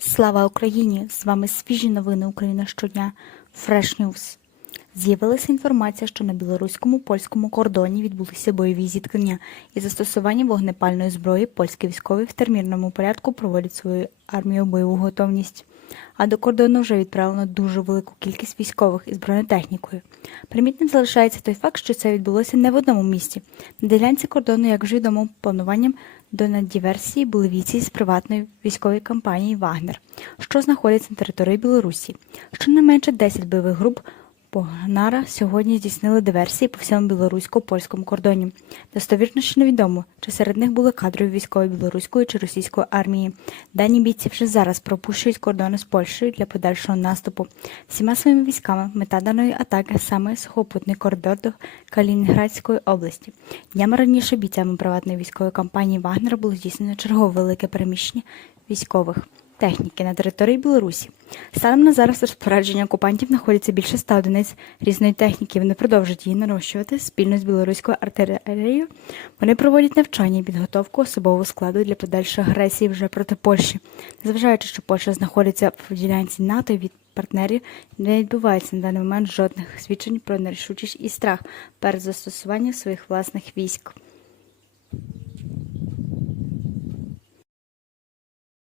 Слава Україні! З вами свіжі новини Україна щодня. Fresh News. З'явилася інформація, що на білоруському польському кордоні відбулися бойові зіткнення і застосування вогнепальної зброї польські військові в термірному порядку проводять свою армію бойову готовність. А до кордону вже відправлено дуже велику кількість військових із бронетехнікою. Примітним залишається той факт, що це відбулося не в одному місті. На ділянці кордону, як вже відомо, плануванням до наддіверсії були війці з приватної військової компанії Вагнер, що знаходиться на території Білорусі. Щонайменше 10 бойових груп Погнара сьогодні здійснили диверсії по всьому білорусько-польському кордоні. Достовірно ще невідомо, чи серед них були кадрові військові білоруської чи російської армії. Дані бійці вже зараз пропущують кордони з Польщею для подальшого наступу. Всіма своїми військами мета даної атаки саме сухопутний коридор до Калінінградської області. Днями раніше бійцями приватної військової компанії Вагнера було здійснено чергове велике переміщення військових. Техніки на території Білорусі. Станом на зараз розпорядження окупантів знаходиться більше ста одиниць різної техніки. Вони продовжують її нарощувати спільно з білоруською артилерією. Вони проводять навчання і підготовку особового складу для подальшої агресії вже проти Польщі. Незважаючи, що Польща знаходиться в ділянці НАТО від партнерів, не відбувається на даний момент жодних свідчень про нерішучість і страх перед застосуванням своїх власних військ.